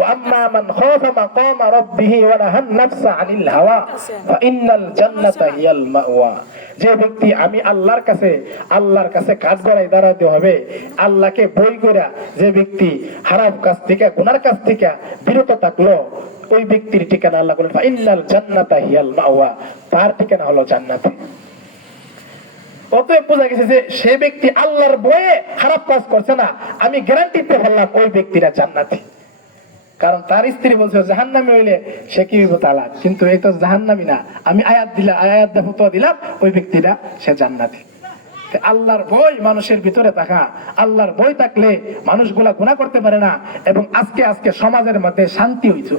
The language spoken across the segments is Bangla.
ওয়া আম্মা মান খাফা মাকামা রাব্বিহি ওয়া নাহান নাফসা আনিল হাওয়া ফা ইন্নাল জান্নাতা হিয়াল মাওয়া। যে ব্যক্তি আমি আল্লাহর কাছে কাঠগড়ায় দাঁড়াতে হবে, আল্লাহকে ভয় কইরা যে ব্যক্তি হারাম কাজ থেকে গুনার কাজ থেকে বিরত থাকলো, ওই ব্যক্তির ঠিকানা আল্লাহ বলেন ফা ইন্নাল জান্নাতা হিয়াল মাওয়া, তার ঠিকানা হলো জান্নাতে। অতএব বোঝা গেছে যে সে ব্যক্তি আল্লাহর ভয়ে খারাপ কাজ করছে না, আমি গ্যারান্টিতে বললাম ওই ব্যক্তিরা জান্নাতি। কারণ তার স্ত্রী বলছে জাহান্নামী হইলে সে কি হইব তালাক, কিন্তু এই তো জাহান্নামী না, আমি আয়াত ফতোয়া দিলাম ওই ব্যক্তিরা সে জান্নাতি। আল্লাহর ভয় মানুষের ভিতরে থাকা, আল্লাহর ভয় থাকলে মানুষগুলা গুনাহ করতে পারে না, এবং আজকে আজকে সমাজের মধ্যে শান্তি হইছে।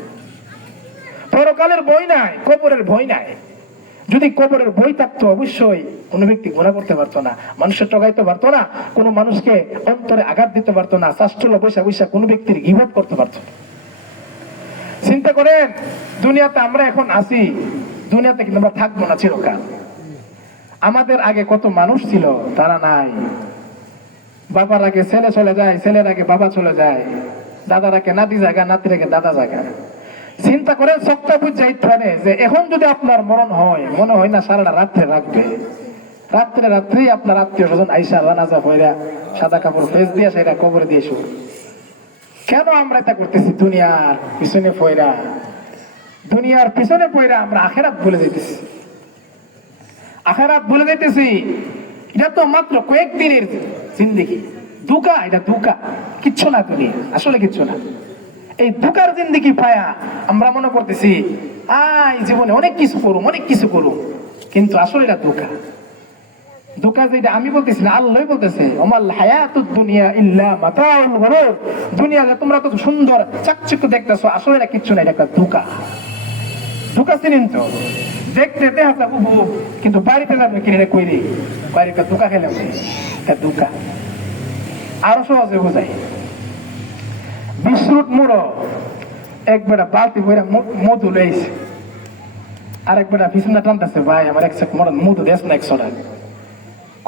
পরকালের ভয় নাই, কবরের ভয় নাই। যদি কবরের ভয় থাকতো অবশ্যই কোনো ব্যক্তি গুনাহ করতে পারতো না, মানুষের ঠকাইতে পারতো না, কোনো মানুষকে অন্তরে আঘাত দিতে পারতো না, চাষ্টুল্য বৈশা বৈশা কোনো ব্যক্তির গীবত করতে পারতো না। চিন্তা করেন, দুনিয়াতে আমরা এখন আছি, দুনিয়াতে কিন্তু আমরা থাকবো না চিরকাল। আমাদের আগে কত মানুষ ছিল, তারা নাই। বাবার আগে ছেলে চলে যায়, ছেলের আগে বাবা চলে যায়, দাদার আগে নাতি জায়গা, নাতির আগে দাদা জায়গা। চিন্তা করেন সপ্তাহ বুঝাইতে যে এখন যদি আপনার মরণ হয়, মনে হয় না সারাটা রাত্রে রাখবে, রাত্রেই আপনার আত্মীয় স্বজন আইসা জানাজা হইরা সাদা কাপড় ফেস দিয়ে সেটা কবরে দিয়ে শুরু। কেন আমরা এটা করতেছি? দুনিয়ার পিছনে পয়রা আমরা আখেরাত ভুলে যাইতেছি। আখেরাত ভুলে যাইতেছি। এটা তো মাত্র কয়েকদিনের জিন্দেগি, দুকা, এটা দুকা, কিচ্ছু না দুনিয়া, আসলে কিচ্ছু না। এই দুকার জিন্দেগি পায়া আমরা মনে করতেছি জীবনে অনেক কিছু করুম, কিন্তু আসলে এটা দুকা। যেটা আমি বলতেছি না, আল্লাহ বলতেছে ওমাল হায়াতুদ দুনিয়া ইল্লা মাতাউল গুরুর। দুনিয়া তোমরা তো সুন্দর চাকচিক্য দেখতেছো, আসলে এটা কিচ্ছু না, এটা একটা ধোঁকা। চিনেন তো? দেখতে দেখা উপভোগ, কিন্তু বাড়িতে যাবে কিনে কইরে বাড়িতে ধোঁকা খেলে এটা ধোঁকা। আরো সহজে বোঝাই, বিশ্রুট মুড়ো একবেলা বালতি বইরা মধু লইছে, আরেকবেলা বিছানা টানতেছে, ভাই আমার এক সেট মধু দেশ না 100 টাকা।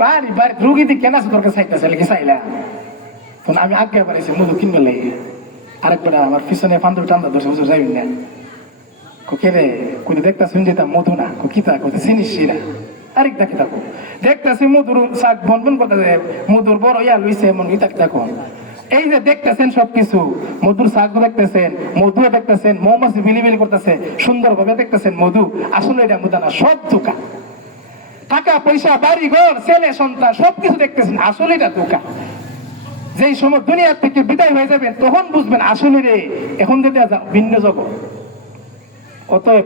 কারি বাড়ি রুগী দিয়ে কেনা তোর চাইতেছে লিখে চাইলা, তখন আমি আগে পারিছি মধু কিনবে লাগে। আরেকবেলা আমার পিছনে পান্দর টান্দা ধরছে, হুজুর যাইবি না। রে কোন দেখতা শুন যেতাম মধু না, কিতা কোথায় চিনিস না, আরেকটা কি থাকো দেখতেছি মধুর শাক বন করতেছে, মধুর বড় ইয়া লইছে এমন ইটা দেখো। এই যে দেখতেছেন সবকিছু, মধুর শাক দেখতেছেন, মধু দেখতেছেন, মৌমাছি বিলিবিলি করতেছে, সুন্দর ভাবে দেখতেছেন মধু, আসলে এটা মধু না, সব ধোঁকা। টাকা পয়সা, বাড়ি ঘর, ছেলে সন্তান সবকিছু দেখতেছেন, আসলে এটা ধোঁকা। যেই সময় দুনিয়ার থেকে বিদায় হয়ে যাবেন তখন বুঝবেন আসলে রে এখন যদি ভিন্ন জগৎ। অতএব